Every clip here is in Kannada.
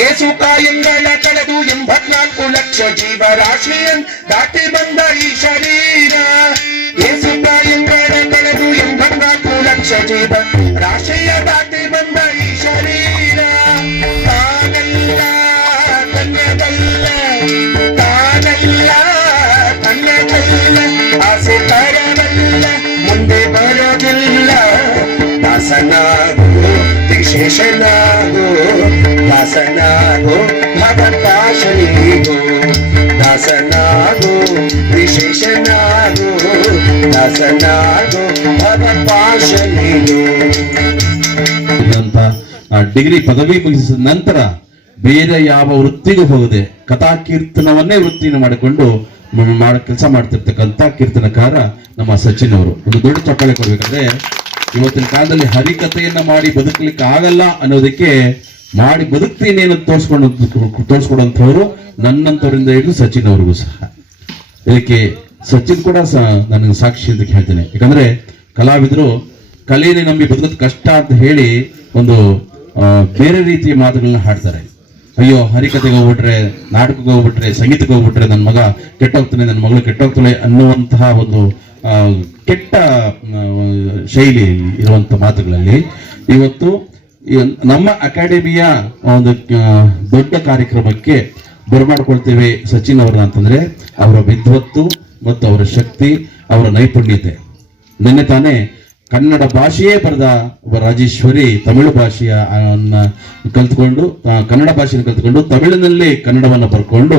ಏಸು ಕಾಯಂಗಳ ಕಳೆದು ಎಂಬತ್ನಾಲ್ಕು ಲಕ್ಷ ಜೀವರಾಶಿಯನ್ ದಾಟಿ ಬಂದ ಈ ಶರೀರ ಏಸು ಕಾಯಂಗಳ ಕಳೆದು ಎಂಬತ್ನಾಲ್ಕು ಲಕ್ಷ ಜೀವ ರಾಶಿಯ ದಾಟಿ ಬಂದ ಈ ದಾಸನಾಗೋ ದಾಸನಾಗೋ ವಿಶೇಷನಾಗೋ, ದಾಸನಾಗೋ ಡಿಗ್ರಿ ಪದವಿ ಮುಗಿಸಿದ ನಂತರ ಬೇರೆ ಯಾವ ವೃತ್ತಿಗೂ ಹೋಗದೆ ಕಥಾ ಕೀರ್ತನವನ್ನೇ ವೃತ್ತಿಯನ್ನು ಮಾಡಿಕೊಂಡು ಮಾಡ ಕೆಲಸ ಮಾಡ್ತಿರ್ತಕ್ಕಂಥ ಕೀರ್ತನಕಾರ ನಮ್ಮ ಸಚಿನ್ ಅವರು. ಒಂದು ದೊಡ್ಡ ಚಪ್ಪಾಳೆ ಕೊಡ್ಬೇಕಂದ್ರೆ ಇವತ್ತಿನ ಕಾಲದಲ್ಲಿ ಹರಿಕತೆಯನ್ನ ಮಾಡಿ ಬದುಕಲಿಕ್ಕೆ ಆಗಲ್ಲ ಅನ್ನೋದಕ್ಕೆ ಮಾಡಿ ಬದುಕ್ತೀನಿ ಅನ್ನೋದು ತೋರಿಸ್ಕೊಂಡು ತೋರಿಸ್ಕೊಡುವಂಥವ್ರು ನನ್ನಂಥವರಿಂದ ಹಿಡಿದು ಸಚಿನ್ ಅವ್ರಿಗೂ ಸಹ. ಇದಕ್ಕೆ ಸಚಿನ್ ಕೂಡ ಸಹ ನನಗೆ ಸಾಕ್ಷಿ ಅಂತ ಹೇಳ್ತೇನೆ. ಯಾಕಂದ್ರೆ ಕಲಾವಿದರು ಕಲೆಯಲ್ಲಿ ನಂಬಿ ಬದುಕೋದು ಕಷ್ಟ ಅಂತ ಹೇಳಿ ಒಂದು ಬೇರೆ ರೀತಿಯ ಮಾತುಗಳನ್ನ ಹಾಡ್ತಾರೆ. ಅಯ್ಯೋ ಹರಿಕತೆಗೆ ಹೋಗ್ಬಿಟ್ರೆ, ನಾಟಕಕ್ಕೆ ಹೋಗ್ಬಿಟ್ರೆ, ಸಂಗೀತಕ್ಕೆ ಹೋಗ್ಬಿಟ್ರೆ ನನ್ನ ಮಗ ಕೆಟ್ಟೋಗ್ತಾನೆ, ನನ್ನ ಮಗಳು ಕೆಟ್ಟೋಗ್ತಾಳೆ ಅನ್ನುವಂತಹ ಒಂದು ಕೆಟ್ಟ ಶೈಲಿ ಇರುವಂತ ಮಾತುಗಳಲ್ಲಿ ಇವತ್ತು ನಮ್ಮ ಅಕಾಡೆಮಿಯ ಒಂದು ದೊಡ್ಡ ಕಾರ್ಯಕ್ರಮಕ್ಕೆ ಬರಮಾಡ್ಕೊಳ್ತೇವೆ ಸಚಿನ್ ಅವರ ಅಂತಂದ್ರೆ ಅವರ ವಿದ್ವತ್ತು ಮತ್ತು ಅವರ ಶಕ್ತಿ, ಅವರ ನೈಪುಣ್ಯತೆ. ನಿನ್ನೆ ತಾನೇ ಕನ್ನಡ ಭಾಷೆಯೇ ಬರೆದ ಒಬ್ಬ ರಾಜೇಶ್ವರಿ ತಮಿಳು ಭಾಷೆಯ ಕಲ್ತ್ಕೊಂಡು ಕನ್ನಡ ಭಾಷೆಯನ್ನು ಕಲ್ತ್ಕೊಂಡು ತಮಿಳಿನಲ್ಲಿ ಕನ್ನಡವನ್ನು ಬರ್ಕೊಂಡು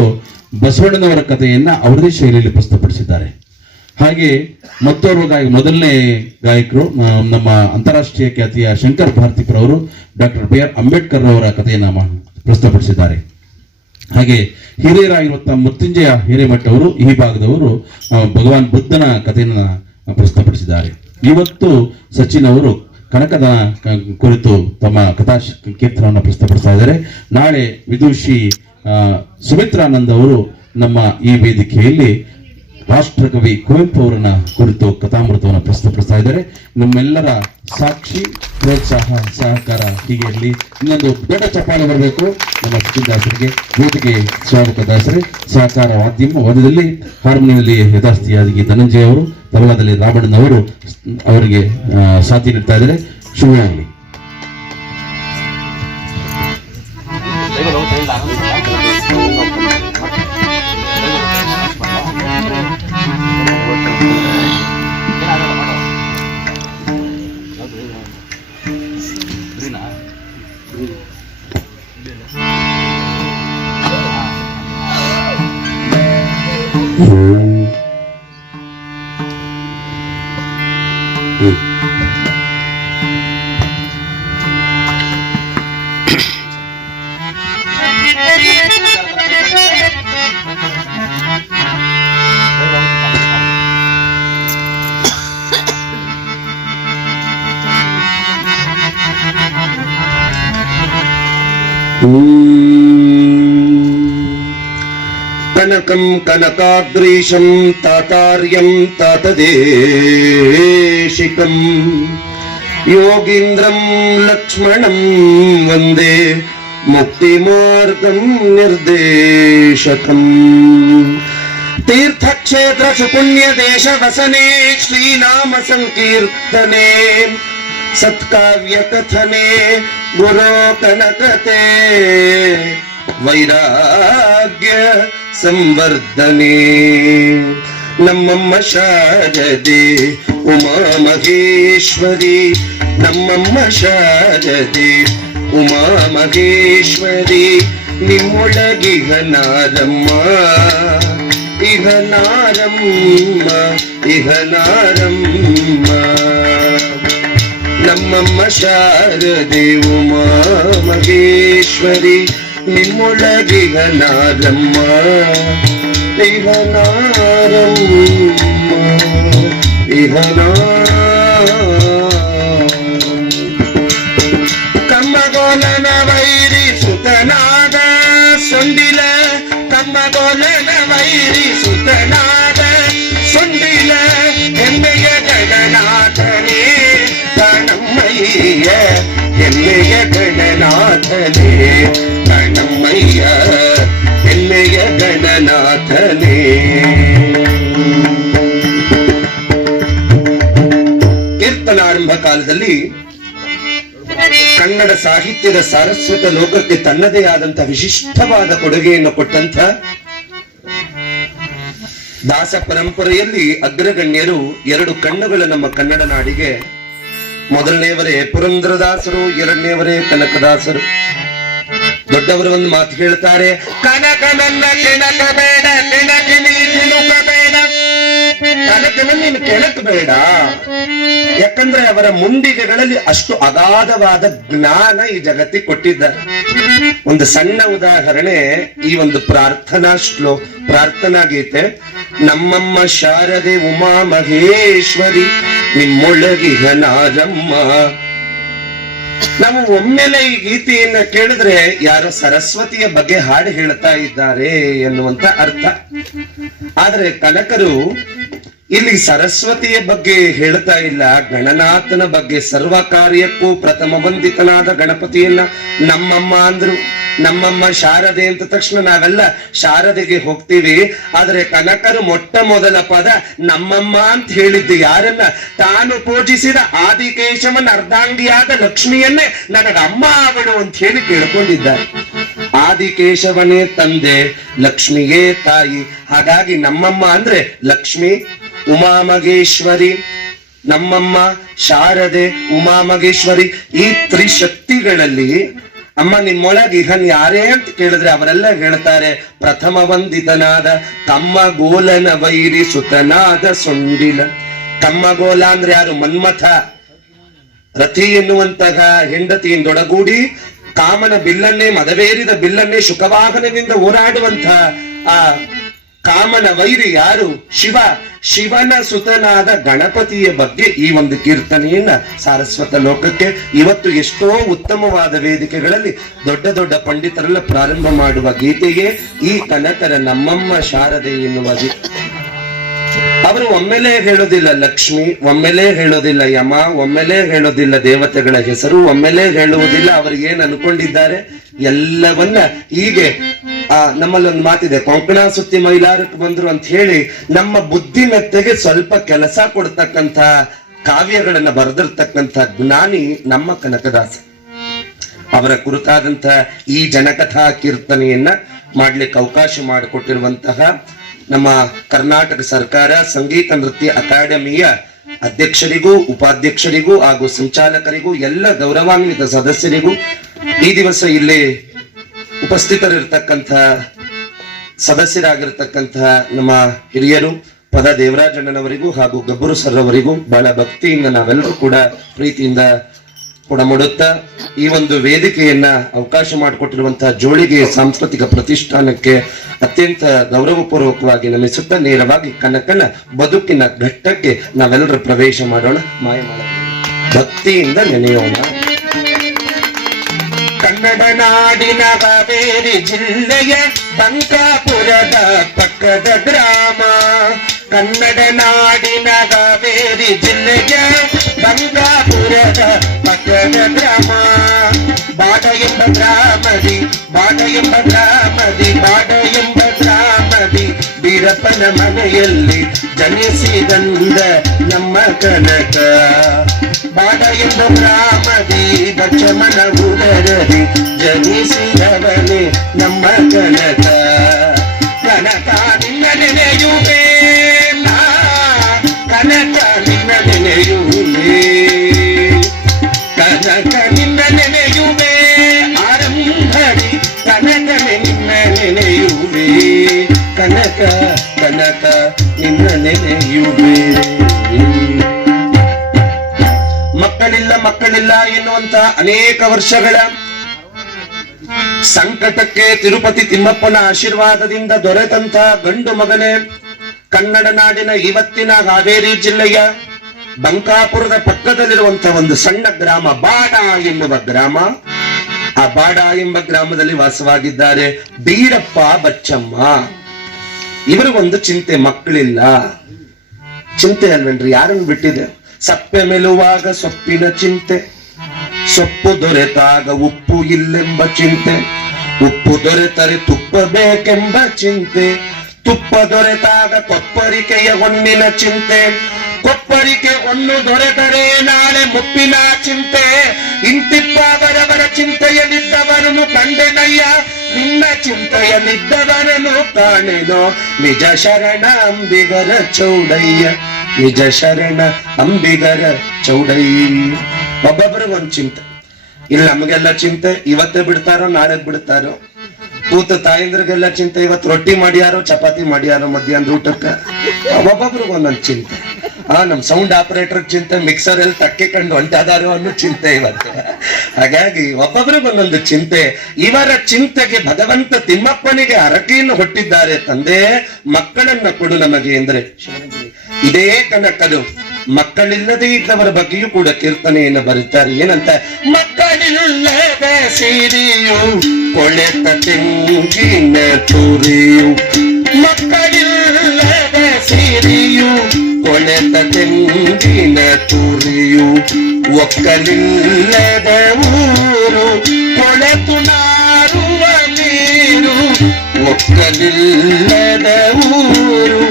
ಬಸವಣ್ಣನವರ ಕಥೆಯನ್ನ ಅವರದೇ ಶೈಲಿಯಲ್ಲಿ ಪ್ರಸ್ತುತಪಡಿಸಿದ್ದಾರೆ. ಹಾಗೆ ಮತ್ತೋರ್ವ ಗಾಯ ಮೊದಲನೇ ಗಾಯಕರು ನಮ್ಮ ಅಂತಾರಾಷ್ಟ್ರೀಯ ಖ್ಯಾತಿಯ ಶಂಕರ್ ಭಾರತಿಪುರವರು ಡಾಕ್ಟರ್ ಬಿ ಆರ್ ಅಂಬೇಡ್ಕರ್ ಅವರ ಕಥೆಯನ್ನು ಪ್ರಸ್ತುತಪಡಿಸಿದ್ದಾರೆ. ಹಾಗೆ ಹಿರಿಯರಾಗಿರುವಂತಹ ಮೃತ್ಯುಂಜಯ ಹಿರೇಮಠ ಅವರು ಈ ಭಾಗದವರು ಭಗವಾನ್ ಬುದ್ಧನ ಕಥೆಯನ್ನ ಪ್ರಸ್ತುತಪಡಿಸಿದ್ದಾರೆ. ಇವತ್ತು ಸಚಿನ್ ಅವರು ಕನಕದ ಕುರಿತು ತಮ್ಮ ಕಥಾ ಕೀರ್ತನವನ್ನು ಪ್ರಸ್ತುತಪಡಿಸ್ತಾ ಇದ್ದಾರೆ. ನಾಳೆ ವಿದುಷಿ ಸುಮಿತ್ರಾನಂದ್ ಅವರು ನಮ್ಮ ಈ ವೇದಿಕೆಯಲ್ಲಿ ರಾಷ್ಟ್ರಕವಿ ಕುವೆಂಪು ಅವರನ್ನ ಕುರಿತು ಕಥಾಮೃತವನ್ನು ಪ್ರಸ್ತುತಪಡಿಸ್ತಾ ಇದ್ದಾರೆ. ನಮ್ಮೆಲ್ಲರ ಸಾಕ್ಷಿ ಪ್ರೋತ್ಸಾಹ ಸಹಕಾರ ಹೀಗೆ ಇರಲಿ. ಇನ್ನೊಂದು ದೊಡ್ಡ ಚಪ್ಪಾಳೆ ಬರಬೇಕು. ನಮ್ಮ ದಾಸರಿಗೆ ವೇದಿಕೆ ಸ್ವಾಗತ ದಾಸರೇ. ಸಹಕಾರ ವಾದ್ಯಮ ವಾದ್ಯದಲ್ಲಿ ಹಾರ್ಮೋನಿಯಲ್ಲಿ ಯಥಾಸ್ಥಿಯಾಗಿ ಧನಂಜಯ ಅವರು ತಬಲಾದಲ್ಲಿ ರಾಮಣ್ಣನವರು ಅವರಿಗೆ ಆ, ಸಾಥಿ ನೀಡ್ತಾ ಇದ್ದಾರೆ. ಶುಭವಾಗಲಿ కనకం కనకాగ్రీశం తాతార్యం తాతదేశికం. యోగీంద్రం లక్ష్మణం వందే ముక్తిమార్గం నిర్దేశకం. తీర్థక్షేత్ర సుపుణ్యదేశ వసనే శ్రీనామ సంకీర్తనే సత్కావ్య కథనే గురో కనకతే ವೈರಾಗ್ಯ ಸಂವರ್ಧನೆ. ನಮ್ಮಮ್ಮ ಶಾರದೆ ಉಮಾ ಮಹೇಶ್ವರಿ. ನಮ್ಮಮ್ಮ ಶಾರದೆ ಉಮಾ ಮಹೇಶ್ವರಿ. ನಿಮ್ಮೊಳಗಿಹ ನಾರಮ್ಮ, ಇಹ ನಮ್ಮಮ್ಮ ಶಾರದೆ ಉಮಾ ಮಹೇಶ್ವರಿ. ನಿಮ್ಮೊಳಗಿಗ ನಾರಮ್ಮ ಇಹ ನಾರಮ್ಮ ಇಹ ಸಾಹಿತ್ಯದ ಸಾರಸ್ವತ ಲೋಕಕ್ಕೆ ತನ್ನದೇ ಆದಂತಹ ವಿಶಿಷ್ಟವಾದ ಕೊಡುಗೆಯನ್ನು ಕೊಟ್ಟಂತ ದಾಸ ಪರಂಪರೆಯಲ್ಲಿ ಅಗ್ರಗಣ್ಯರು ಎರಡು ಕಣ್ಣುಗಳು ನಮ್ಮ ಕನ್ನಡ ನಾಡಿಗೆ. ಮೊದಲನೆಯವರೇ ಪುರಂದ್ರದಾಸರು ಎರಡನೇವರೇ ಕನಕದಾಸರು. ದೊಡ್ಡವರು ಒಂದು ಮಾತು ಹೇಳ್ತಾರೆ, ಕನಕ ನನ್ನ ಬೇಡ ನೀ ಬೇಡ ಕನಕನ ನೀನು ಕೆಣಕ ಬೇಡ ಯಾಕಂದ್ರೆ ಅವರ ಮುಂಡಿಗೆಗಳಲ್ಲಿ ಅಷ್ಟು ಅಗಾಧವಾದ ಜ್ಞಾನ ಈ ಜಗತ್ತಿಗೆ ಕೊಟ್ಟಿದ್ದಾರೆ ಒಂದು ಸಣ್ಣ ಉದಾಹರಣೆ, ಈ ಒಂದು ಪ್ರಾರ್ಥನಾ ಶ್ಲೋ ಪ್ರಾರ್ಥನಾ ಗೀತೆ. ನಮ್ಮಮ್ಮ ಶಾರದೆ ಉಮಾ ಮಹೇಶ್ವರಿ, ನಿಮ್ಮೊಳಗಿಹ ನಾರಮ್ಮ. ನಾವು ಒಮ್ಮೆಲೆ ಈ ಗೀತೆಯನ್ನ ಕೇಳಿದ್ರೆ ಯಾರು ಸರಸ್ವತಿಯ ಬಗ್ಗೆ ಹಾಡು ಹೇಳ್ತಾ ಇದ್ದಾರೆ ಎನ್ನುವಂತ ಅರ್ಥ. ಆದ್ರೆ ಕನಕರು ಇಲ್ಲಿ ಸರಸ್ವತಿಯ ಬಗ್ಗೆ ಹೇಳ್ತಾ ಇಲ್ಲ, ಗಣನಾಥನ ಬಗ್ಗೆ ಸರ್ವ ಕಾರ್ಯಕ್ಕೂ ಪ್ರಥಮ ವಂದಿತನಾದ ಗಣಪತಿಯನ್ನ ನಮ್ಮಮ್ಮ ಅಂದ್ರು. ನಮ್ಮಮ್ಮ ಶಾರದೆ ಅಂತ ತಕ್ಷಣ ನಾವೆಲ್ಲ ಶಾರದೆಗೆ ಹೋಗ್ತೀವಿ. ಆದ್ರೆ ಕನಕರು ಮೊಟ್ಟ ಮೊದಲ ಪದ ನಮ್ಮಮ್ಮ ಅಂತ ಹೇಳಿದ್ದು ಯಾರನ್ನ? ತಾನು ಪೂಜಿಸಿದ ಆದಿಕೇಶವನ ಅರ್ಧಾಂಗಿಯಾದ ಲಕ್ಷ್ಮಿಯನ್ನೇ ನನಗ ಅಮ್ಮ ಅವಳು ಅಂತ ಹೇಳಿ ಕೇಳ್ಕೊಂಡಿದ್ದಾರೆ. ಆದಿಕೇಶವನೇ ತಂದೆ, ಲಕ್ಷ್ಮಿಯೇ ತಾಯಿ. ಹಾಗಾಗಿ ನಮ್ಮಮ್ಮ ಅಂದ್ರೆ ಲಕ್ಷ್ಮಿ ಉಮಾಮಗೇಶ್ವರಿ ನಮ್ಮಮ್ಮ ಶಾರದೆ ಉಮಾಮಗೇಶ್ವರಿ ಈ ತ್ರಿಶಕ್ತಿಗಳಲ್ಲಿ, ಅಮ್ಮ ನಿಮ್ಮೊಳಗೆ ಇಹನ್ ಯಾರೇ ಅಂತ ಕೇಳಿದ್ರೆ ಅವರೆಲ್ಲ ಹೇಳ್ತಾರೆ, ಪ್ರಥಮ ವಂದಿತನಾದ ತಮ್ಮ ಗೋಲನ ವೈರಿ ಸುತನಾದ ಸೊಂಡಿಲ. ತಮ್ಮ ಗೋಲ ಅಂದ್ರೆ ಯಾರು? ಮನ್ಮಥ. ರಥಿ ಎನ್ನುವಂತಹ ಹೆಂಡತಿಯಿಂದೊಡಗೂಡಿ ಕಾಮನ ಬಿಲ್ಲನ್ನೇ, ಮದವೇರಿದ ಬಿಲ್ಲನ್ನೇ ಶುಕವಾಹನದಿಂದ ಹೋರಾಡುವಂತಹ ಆ ಕಾಮನ ವೈರಿ ಯಾರು? ಶಿವ. ಶಿವನ ಸುತನಾದ ಗಣಪತಿಯ ಬಗ್ಗೆ ಈ ಒಂದು ಕೀರ್ತನೆಯನ್ನ ಸಾರಸ್ವತ ಲೋಕಕ್ಕೆ ಇವತ್ತು ಎಷ್ಟೋ ಉತ್ತಮವಾದ ವೇದಿಕೆಗಳಲ್ಲಿ ದೊಡ್ಡ ದೊಡ್ಡ ಪಂಡಿತರೆಲ್ಲ ಪ್ರಾರಂಭ ಮಾಡುವ ಗೀತೆಯೇ ಈ ಕನಕರ ನಮ್ಮಮ್ಮ ಶಾರದೆ ಎನ್ನುವ ಅವರು ಒಮ್ಮೆಲೆ ಹೇಳೋದಿಲ್ಲ ಲಕ್ಷ್ಮಿ, ಒಮ್ಮೆಲೆ ಹೇಳೋದಿಲ್ಲ ಯಮ, ಒಮ್ಮೆಲೆ ಹೇಳೋದಿಲ್ಲ ದೇವತೆಗಳ ಹೆಸರು, ಒಮ್ಮೆಲೆ ಹೇಳುವುದಿಲ್ಲ ಅವರು ಏನ್ ಅನ್ಕೊಂಡಿದ್ದಾರೆ? ಎಲ್ಲವನ್ನ ಹೀಗೆ ನಮ್ಮಲ್ಲಿ ಒಂದು ಮಾತಿದೆ, ಕೊಂಕಣ ಸುತ್ತಿ ಮೈಲಾರಕ್ಕೆ ಬಂದ್ರು ಅಂತ ಹೇಳಿ ನಮ್ಮ ಬುದ್ಧಿಮೆತ್ತೆಗೆ ಸ್ವಲ್ಪ ಕೆಲಸ ಕೊಡ್ತಕ್ಕಂತ ಕಾವ್ಯಗಳನ್ನ ಬರೆದಿರ್ತಕ್ಕಂಥ ಜ್ಞಾನಿ ನಮ್ಮ ಕನಕದಾಸ. ಅವರ ಕುರಿತಾದಂತಹ ಈ ಜನಕಥಾ ಕೀರ್ತನೆಯನ್ನ ಮಾಡ್ಲಿಕ್ಕೆ ಅವಕಾಶ ಮಾಡಿಕೊಟ್ಟಿರುವಂತಹ ನಮ್ಮ ಕರ್ನಾಟಕ ಸರ್ಕಾರ ಸಂಗೀತ ನೃತ್ಯ ಅಕಾಡೆಮಿಯ ಅಧ್ಯಕ್ಷರಿಗೂ, ಉಪಾಧ್ಯಕ್ಷರಿಗೂ ಹಾಗೂ ಸಂಚಾಲಕರಿಗೂ, ಎಲ್ಲ ಗೌರವಾನ್ವಿತ ಸದಸ್ಯರಿಗೂ ಈ ದಿವಸ ಇಲ್ಲಿ ಉಪಸ್ಥಿತರಿರ್ತಕ್ಕಂಥ ಸದಸ್ಯರಾಗಿರ್ತಕ್ಕಂತಹ ನಮ್ಮ ಹಿರಿಯರು, ಪದ ದೇವರಾಜಣ್ಣನವರಿಗೂ ಹಾಗೂ ಗಬ್ಬರು ಸರ್ ಅವರಿಗೂ ಬಹಳ ಭಕ್ತಿಯಿಂದ ನಾವೆಲ್ಲರೂ ಕೂಡ ಪ್ರೀತಿಯಿಂದ ಕೊಡಮಡುತ್ತಾ ಈ ಒಂದು ವೇದಿಕೆಯನ್ನ ಅವಕಾಶ ಮಾಡಿಕೊಟ್ಟಿರುವಂತಹ ಜೋಳಿಗೆ ಸಾಂಸ್ಕೃತಿಕ ಪ್ರತಿಷ್ಠಾನಕ್ಕೆ ಅತ್ಯಂತ ಗೌರವಪೂರ್ವಕವಾಗಿ ನಮಿಸುತ್ತಾ ನೇರವಾಗಿ ಕನಕನ ಬದುಕಿನ ಘಟ್ಟಕ್ಕೆ ನಾವೆಲ್ಲರೂ ಪ್ರವೇಶ ಮಾಡೋಣ. ಮಾಯ ಮಾಡೋಣ ಭಕ್ತಿಯಿಂದ ನೆನೆಯೋಣ. ಕನ್ನಡ ನಾಡಿನ ಕಾವೇರಿ ಜಿಲ್ಲೆಯ ಬಂಕಾಪುರದ ಪಕ್ಕದ ಗ್ರಾಮ. ಕನ್ನಡ ನಾಡಿನ ಕಾವೇರಿ ಜಿಲ್ಲೆಯ ಬಂಕಾಪುರದ ಪಕ್ಕದ ಗ್ರಾಮ. ಬಾಡ ಎಂಬ ಗ್ರಾಮದಿ, ಬಾಡ ಎಂಬ ಗ್ರಾಮದಿ, ಬಾಡ ಎಂಬ ಗ್ರಾಮದಿ ಬೀರಪ್ಪನ ಮನೆಯಲ್ಲಿ ಜನಿಸಿದಂದ ನಮ್ಮ ಕನಕ. ಬಾಡ ಎಂಬ ಗ್ರಾಮದಿ ಬಚ್ಚಮನ ಉದರದಿ ಜನಿಸಿದವನೇ ನಮ್ಮ ಕನಕ ಕನಕ ನಿನ್ನ ನೆನೆಯುವೆ ನಾ ಕನಕ ನಿನ್ನ ನೆನೆಯುವೆ ಕನಕ ನಿನ್ನ ನೆನೆಯುವೆ ಆರಂಭಡಿ ಕನಕನೆ ನಿನ್ನ ನೆನೆಯುವೆ ಕನಕ ಕನಕ ನಿನ್ನ ನೆನೆಯುವೆ ಮಕ್ಕಳಿಲ್ಲ ಎನ್ನುವಂತ ಅನೇಕ ವರ್ಷಗಳ ಸಂಕಟಕ್ಕೆ ತಿರುಪತಿ ತಿಮ್ಮಪ್ಪನ ಆಶೀರ್ವಾದದಿಂದ ದೊರೆತಂತ ಗಂಡು ಮಗನೇ ಕನ್ನಡ ನಾಡಿನ ಇವತ್ತಿನ ಹಾವೇರಿ ಜಿಲ್ಲೆಯ ಬಂಕಾಪುರದ ಪಕ್ಕದಲ್ಲಿರುವಂತಹ ಒಂದು ಸಣ್ಣ ಗ್ರಾಮ, ಬಾಡ ಎನ್ನುವ ಗ್ರಾಮ. ಆ ಬಾಡ ಎಂಬ ಗ್ರಾಮದಲ್ಲಿ ವಾಸವಾಗಿದ್ದಾರೆ ಬೀರಪ್ಪ ಬಚ್ಚಮ್ಮ. ಇವರು ಒಂದು ಚಿಂತೆ ಮಕ್ಕಳಿಲ್ಲ. ಚಿಂತೆ ಅಲ್ವೇನ್ರಿ, ಯಾರನ್ನು ಬಿಟ್ಟಿದೆ? ಸಪ್ಪೆ ಮೆಲುವಾಗ ಸೊಪ್ಪಿನ ಚಿಂತೆ. ಸೊಪ್ಪು ದೊರೆತಾಗ ಉಪ್ಪು ಇಲ್ಲೆಂಬ ಚಿಂತೆ. ಉಪ್ಪು ದೊರೆತರೆ ತುಪ್ಪ ಬೇಕೆಂಬ ಚಿಂತೆ. ತುಪ್ಪ ದೊರೆತಾಗ ಕೊಪ್ಪರಿಕೆಯ ಹೊನ್ನಿನ ಚಿಂತೆ. ಕೊಪ್ಪರಿಕೆ ಹೊನ್ನು ದೊರೆತರೆ ನಾಳೆ ಮುಪ್ಪಿನ ಚಿಂತೆ. ಇಂತಿಪ್ಪಾದರವರ ಚಿಂತೆಯಲ್ಲಿದ್ದವರನ್ನು ಕಂಡೆನಯ್ಯ ನಿನ್ನ ಚಿಂತೆಯಲ್ಲಿದ್ದವರನ್ನು ಕಾಣೆನೋ ನಿಜ ಶರಣ ಅಂಬಿಗರ ಚೌಡಯ್ಯ. ನಿಜ ಶರಣ ಅಂಬಿಗರ ಚೌಡೈ. ಒಬ್ಬೊಬ್ಬರು ಒಂದ್ ಚಿಂತೆ. ಇಲ್ಲಿ, ನಮಗೆಲ್ಲ ಚಿಂತೆ, ಇವತ್ತೇ ಬಿಡ್ತಾರೋ, ನಾಳೆ ಬಿಡ್ತಾರೋ? ಕೂತ ತಾಯಂದ್ರಿಗೆಲ್ಲ ಚಿಂತೆ, ಇವತ್ತು ರೊಟ್ಟಿ ಮಾಡ್ಯಾರೋ, ಚಪಾತಿ ಮಾಡ್ಯಾರೋ ಮಧ್ಯಾಹ್ನ ಊಟಕ್ಕ? ಒಬ್ಬೊಬ್ರಿಗೆ ಒಂದೊಂದು ಚಿಂತೆ. ಆ, ನಮ್ ಸೌಂಡ್ ಆಪರೇಟರ್ ಚಿಂತೆ ಮಿಕ್ಸರ್ ಎಲ್ಲಿ ತಕ್ಕೆ ಕಂಡು ಹೊಂಟಾದಾರೋ ಅನ್ನೋ ಚಿಂತೆ ಇವತ್ತು. ಹಾಗಾಗಿ ಒಬ್ಬೊಬ್ರಿಗೆ ಒಂದೊಂದು ಚಿಂತೆ. ಇವರ ಚಿಂತೆಗೆ ಭಗವಂತ ತಿಮ್ಮಪ್ಪನಿಗೆ ಹರಕೆಯನ್ನು ಹೊಟ್ಟಿದ್ದಾರೆ. ತಂದೆ, ಮಕ್ಕಳನ್ನ ಕೊಡು ನಮಗೆ ಅಂದ್ರೆ ಇದೇ ಕನಕರು ಮಕ್ಕಳಿಲ್ಲದೆ ಇದ್ದವರ ಬಗ್ಗೆಯೂ ಕೂಡ ಕೀರ್ತನೆಯನ್ನು ಬರುತ್ತಾರೆ ಏನಂತ? ಮಕ್ಕಳಿಲ್ಲದ ಸಿರಿಯು ಕೊಳೆತ ತೆಂಗಿನ ತುರಿಯು ಮಕ್ಕಳಿಲ್ಲದ ಸಿರಿಯು ಕೊಳೆತ ತೆಂಗಿನ ತುರಿಯು ಒಕ್ಕಲಿಲ್ಲದ ಊರು ಕೊಳೆತು ನಾರುವ ನೀರು. ಒಕ್ಕಲಿಲ್ಲದ ಊರು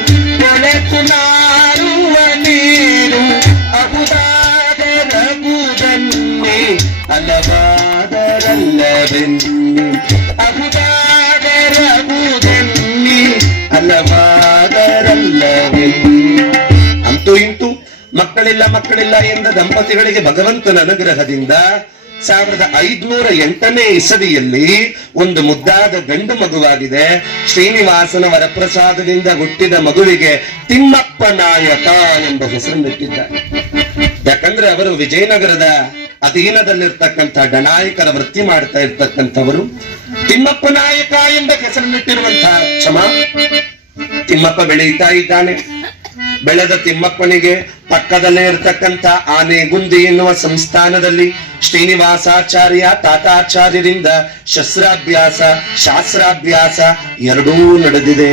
ಅಂತೂ ಇಂತೂ ಮಕ್ಕಳಿಲ್ಲ ಮಕ್ಕಳಿಲ್ಲ ಎಂದ ದಂಪತಿಗಳಿಗೆ ಭಗವಂತನ ಅನುಗ್ರಹದಿಂದ ಸಾವಿರದ ಐದ್ನೂರ ಎಂಟನೇ ಇಸವಿಯಲ್ಲಿ ಒಂದು ಮುದ್ದಾದ ಗಂಡು ಮಗುವಾಗಿದೆ. ಶ್ರೀನಿವಾಸನ ವರಪ್ರಸಾದದಿಂದ ಹುಟ್ಟಿದ ಮಗುವಿಗೆ ತಿಮ್ಮಪ್ಪ ನಾಯಕ ಎಂಬ ಹೆಸರನ್ನಿಟ್ಟಿದ್ದಾರೆ. ಯಾಕಂದ್ರೆ ಅವರು ವಿಜಯನಗರದ ಅಧೀನದಲ್ಲಿರ್ತಕ್ಕಂಥ ಡನಾಯಕರ ವೃತ್ತಿ ಮಾಡ್ತಾ ಇರ್ತಕ್ಕಂಥವರು, ತಿಮ್ಮಪ್ಪ ನಾಯಕ ಎಂಬ ಹೆಸರನ್ನಿಟ್ಟಿರುವಂತಹ ಕ್ಷಮ ತಿಮ್ಮಪ್ಪ ಬೆಳೀತಾ ಇದ್ದಾನೆ. ಬೆಳೆದ ತಿಮ್ಮಪ್ಪನಿಗೆ ಪಕ್ಕದಲ್ಲೇ ಇರತಕ್ಕಂತ ಆನೆಗುಂದಿ ಎನ್ನುವ ಸಂಸ್ಥಾನದಲ್ಲಿ ಶ್ರೀನಿವಾಸಾಚಾರ್ಯ ತಾತಾಚಾರ್ಯರಿಂದ ಶಸ್ತ್ರಾಭ್ಯಾಸ, ಶಾಸ್ತ್ರಾಭ್ಯಾಸ ಎರಡೂ ನಡೆದಿದೆ.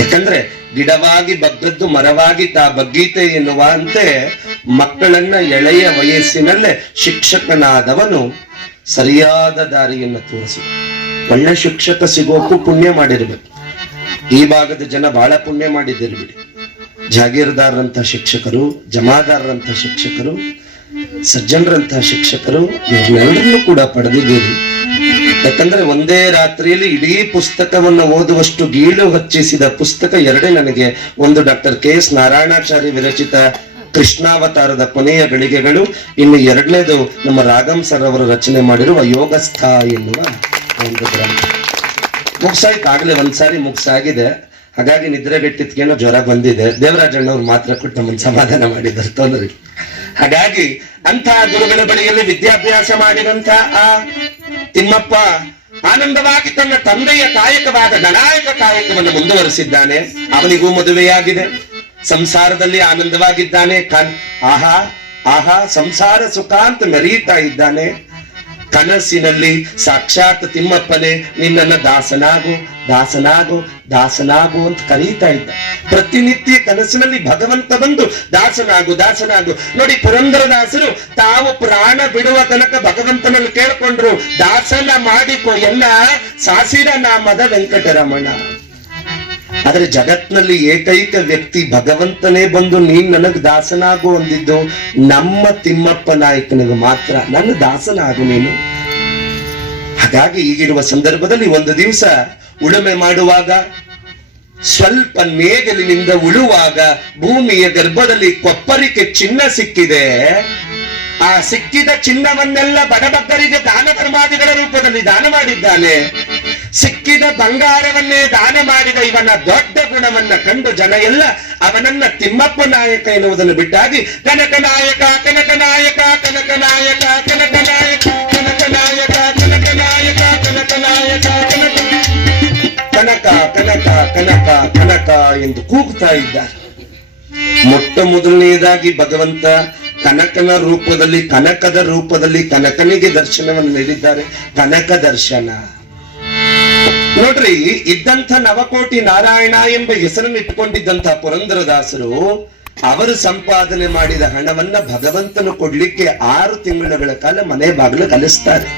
ಯಾಕಂದ್ರೆ ಗಿಡವಾಗಿ ಬಗ್ಗದ್ದು ಮರವಾಗಿ ತಾ ಬಗ್ಗೀತೆ ಎನ್ನುವಂತೆ ಮಕ್ಕಳನ್ನ ಎಳೆಯ ವಯಸ್ಸಿನಲ್ಲೇ ಶಿಕ್ಷಕನಾದವನು ಸರಿಯಾದ ದಾರಿಯನ್ನು ತೋರಿಸಿ. ಒಳ್ಳೆ ಶಿಕ್ಷಕ ಸಿಗೋಕ್ಕೂ ಪುಣ್ಯ ಮಾಡಿರ್ಬೇಕು. ಈ ಭಾಗದ ಜನ ಬಹಳ ಪುಣ್ಯ ಮಾಡಿದ್ದಿರ್ಬಿಡಿ ಜಾಗೀರ್ದಾರರಂತ ಶಿಕ್ಷಕರು, ಜಮಾದಾರರಂತ ಶಿಕ್ಷಕರು ಸಜ್ಜನರಂತ ಶಿಕ್ಷಕರು ಇವ್ರನ್ನೆಲ್ಲರನ್ನೂ ಕೂಡ ಪಡೆದಿದ್ದೀರಿ. ಯಾಕಂದ್ರೆ ಒಂದೇ ರಾತ್ರಿಯಲ್ಲಿ ಇಡೀ ಪುಸ್ತಕವನ್ನು ಓದುವಷ್ಟು ಗೀಳು ಹಚ್ಚಿಸಿದ ಪುಸ್ತಕ ಎರಡೇ ನನಗೆ. ಒಂದು ಡಾಕ್ಟರ್ ಕೆ ಎಸ್ ನಾರಾಯಣಾಚಾರ್ಯ ವಿರಚಿತ ಕೃಷ್ಣಾವತಾರದ ಕೊನೆಯ ಗಳಿಗೆಗಳು, ಇನ್ನು ಎರಡನೇದು ನಮ್ಮ ರಾಗಂ ಸರ್ ಅವರು ರಚನೆ ಮಾಡಿರುವ ಯೋಗಸ್ಥ ಎನ್ನುವ ಒಂದು ಗ್ರಂಥ. ಮುಗ್ಸಾಯ್ತು ಆಗ್ಲೇ ಒಂದ್ಸಾರಿ ಮುಗ್ಸಾಗಿದೆ. ಹಾಗಾಗಿ ನಿದ್ರೆಗೆಟ್ಟಿದ್ಕೇನೋ ಜ್ವರ ಬಂದಿದೆ. ದೇವರಾಜಣ್ಣವ್ರು ಮಾತ್ರ ಕೊಟ್ಟು ನಮ್ಮನ್ನು ಸಮಾಧಾನ ಮಾಡಿದ್ದಾರೆ. ತೊಂದರೆ. ಹಾಗಾಗಿ ಅಂತ ಗುರುಗಳ ಬಳಿಯಲ್ಲಿ ವಿದ್ಯಾಭ್ಯಾಸ ಮಾಡಿದಂತ ಆ ತಿಮ್ಮಪ್ಪ ಆನಂದವಾಗಿ ತನ್ನ ತಂದೆಯ ಕಾಯಕವಾದ ಗಣಾಯಕ ಕಾಯಕವನ್ನು ಮುಂದುವರಿಸಿದ್ದಾನೆ. ಅವನಿಗೂ ಮದುವೆಯಾಗಿದೆ. ಸಂಸಾರದಲ್ಲಿ ಆನಂದವಾಗಿದ್ದಾನೆ. ಕನ್ ಆಹಾ ಆಹಾ, ಸಂಸಾರ ಸುಖ ಅಂತ ಮೆರೀತಾ ಇದ್ದಾನೆ. ಕನಸಿನಲ್ಲಿ ಸಾಕ್ಷಾತ್ ತಿಮ್ಮಪ್ಪನೇ, ನಿನ್ನನ್ನ ದಾಸನಾಗು ದಾಸನಾಗು ದಾಸನಾಗು ಅಂತ ಕರೀತಾ ಇದ್ದ. ಪ್ರತಿನಿತ್ಯ ಕನಸಿನಲ್ಲಿ ಭಗವಂತ ಬಂದು, ದಾಸನಾಗು ದಾಸನಾಗು. ನೋಡಿ ಪುರಂದರದಾಸರು, ತಾವು ಪ್ರಾಣ ಬಿಡುವ ತನಕ ಭಗವಂತನಲ್ಲಿ ಕೇಳ್ಕೊಂಡ್ರು. ದಾಸನ ಮಾಡಿಕೊ ಎಲ್ಲ ಸಾಸಿರ ನಾಮದ ವೆಂಕಟರಮಣ. ಆದ್ರೆ ಜಗತ್ನಲ್ಲಿ ಏಕೈಕ ವ್ಯಕ್ತಿ ಭಗವಂತನೇ ಬಂದು ನೀನ್ ನನಗ್ ದಾಸನಾಗು ಅಂದಿದ್ದು ನಮ್ಮ ತಿಮ್ಮಪ್ಪ ನಾಯಕನಿಗೆ ಮಾತ್ರ. ನನ್ನ ದಾಸನಾಗು ನೀನು. ಹಾಗಾಗಿ ಈಗಿರುವ ಸಂದರ್ಭದಲ್ಲಿ ಒಂದು ದಿವಸ ಉಳುಮೆ ಮಾಡುವಾಗ ಸ್ವಲ್ಪ ನೇಗಲಿನಿಂದ ಉಳುವಾಗ ಭೂಮಿಯ ಗರ್ಭದಲ್ಲಿ ಕೊಪ್ಪರಿಕೆ ಚಿನ್ನ ಸಿಕ್ಕಿದೆ. ಆ ಸಿಕ್ಕಿದ ಚಿನ್ನವನ್ನೆಲ್ಲ ಬಡಬಗ್ಗರಿಗೆ ದಾನ ಧರ್ಮಾದಿಗಳ ರೂಪದಲ್ಲಿ ದಾನ ಮಾಡಿದ್ದಾನೆ. ಸಿಕ್ಕಿದ ಬಂಗಾರವನ್ನೇ ದಾನ ಮಾಡಿದ ಇವನ ದೊಡ್ಡ ಗುಣವನ್ನ ಕಂಡು ಜನ ಎಲ್ಲ ಅವನನ್ನ ತಿಮ್ಮಪ್ಪ ನಾಯಕ ಎನ್ನುವುದನ್ನು ಬಿಟ್ಟಾಗಿ, ಕನಕ ನಾಯಕ ಕನಕ ನಾಯಕ ಕನಕ ನಾಯಕ ಕನಕ ನಾಯಕ ಕನಕ ನಾಯಕ ಕನಕ ನಾಯಕ ಕನಕ ನಾಯಕ, ಕನಕ ಕನಕ ಕನಕ ಕನಕ ಕನಕ ಎಂದು ಕೂಗ್ತಾ ಇದ್ದಾರೆ. ಮೊಟ್ಟ ಮೊದಲನೆಯದಾಗಿ ಭಗವಂತ ಕನಕನ ರೂಪದಲ್ಲಿ, ಕನಕದ ರೂಪದಲ್ಲಿ ಕನಕನಿಗೆ ದರ್ಶನವನ್ನು ನೀಡಿದ್ದಾರೆ. ಕನಕ ದರ್ಶನ. ನೋಡ್ರಿ ಇದ್ದಂಥ ನವಕೋಟಿ ನಾರಾಯಣ ಎಂಬ ಹೆಸರನ್ನು ಇಟ್ಕೊಂಡಿದ್ದಂಥ ಪುರಂದರದಾಸರು, ಅವರು ಸಂಪಾದನೆ ಮಾಡಿದ ಹಣವನ್ನ ಭಗವಂತನು ಕೊಡ್ಲಿಕ್ಕೆ ಆರು ತಿಂಗಳುಗಳ ಕಾಲ ಮನೆ ಬಾಗಿಲು ಕಲಿಸ್ತಾರೆ.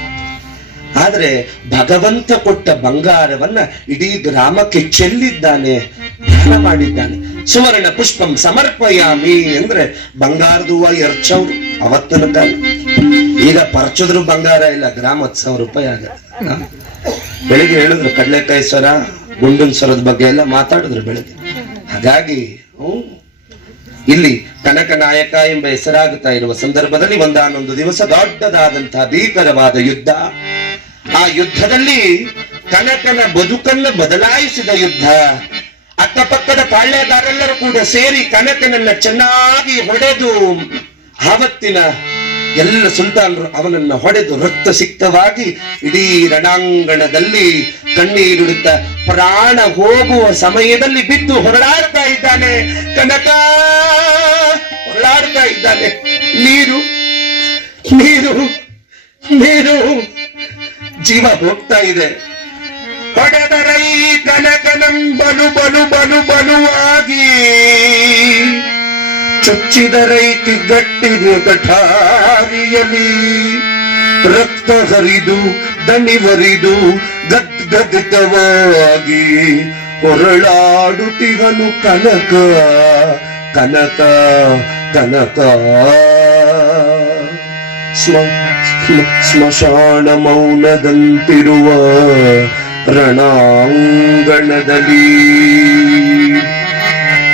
ಆದ್ರೆ ಭಗವಂತ ಕೊಟ್ಟ ಬಂಗಾರವನ್ನ ಇಡೀ ಗ್ರಾಮಕ್ಕೆ ಚೆಲ್ಲಿದ್ದಾನೆ, ದಾನ ಮಾಡಿದ್ದಾನೆ. ಸುವರ್ಣ ಪುಷ್ಪಂ ಸಮರ್ಪಯಾಮಿ ಅಂದ್ರೆ ಬಂಗಾರದ ಹೂವ ಎರಡ್ಸವ್ರು ಅವತ್ತಿನ ಕಾಲ. ಈಗ ಪರ್ಚದ್ರು ಬಂಗಾರ ಇಲ್ಲ ಗ್ರಾಮ ಹತ್ತು ಸಾವಿರ ರೂಪಾಯಿ ಆಗ ಬೆಳಿಗ್ಗೆ ಹೇಳಿದ್ರು, ಕಡ್ಲೆಕಾಯಿ ಸ್ವರ, ಗುಂಡಿನ ಸ್ವರದ ಬಗ್ಗೆ ಎಲ್ಲ ಮಾತಾಡಿದ್ರು ಬೆಳಿಗ್ಗೆ. ಹಾಗಾಗಿ ಇಲ್ಲಿ ಕನಕ ನಾಯಕ ಎಂಬ ಹೆಸರಾಗುತ್ತಾ ಇರುವ ಸಂದರ್ಭದಲ್ಲಿ ಒಂದಾನೊಂದು ದಿವಸ ದೊಡ್ಡದಾದಂತಹ ಭೀಕರವಾದ ಯುದ್ಧ. ಆ ಯುದ್ಧದಲ್ಲಿ ಕನಕನ ಬದುಕನ್ನು ಬದಲಾಯಿಸಿದ ಯುದ್ಧ. ಅಕ್ಕಪಕ್ಕದ ಪಾಳ್ಯದಾರೆಲ್ಲರೂ ಕೂಡ ಸೇರಿ ಕನಕನನ್ನ ಚೆನ್ನಾಗಿ ಹೊಡೆದು ಆವತ್ತಿನ ಎಲ್ಲ ಸುಲ್ತಾನರು ಅವನನ್ನ ಹೊಡೆದು ರಕ್ತ ಸಿಕ್ತವಾಗಿ ಇಡೀ ರಣಾಂಗಣದಲ್ಲಿ ಕಣ್ಣೀರಿಡುತ್ತ ಪ್ರಾಣ ಹೋಗುವ ಸಮಯದಲ್ಲಿ ಬಿದ್ದು ಹೊರಡಾಡ್ತಾ ಇದ್ದಾನೆ. ಕನಕ, ಹೊರಡಾಡ್ತಾ ಇದ್ದಾನೆ. ನೀರು ನೀರು ನೀರು. ಜೀವ ಹೋಗ್ತಾ ಇದೆ. ಹೊಡೆದರೈ ಕನಕನಂಬಲು ಬಲು ಬಲು ಬಲು ಬಲುವಾಗಿ. ರೈತಿ ಗಟ್ಟಿದ ಕಠಾರಿಯಲಿ ರಕ್ತ ಹರಿದು ದಣಿವರಿದು ಗದ್ಗದಿತವಾಗಿ ಹೊರಳಾಡುತ್ತಿಗನು ಕನಕ ಕನಕ ಕನಕ. ಸ್ಮ- ಸ್ಮಶಾನ ಮೌನದಂತಿರುವ ರಣಾಂಗಣದಲ್ಲಿ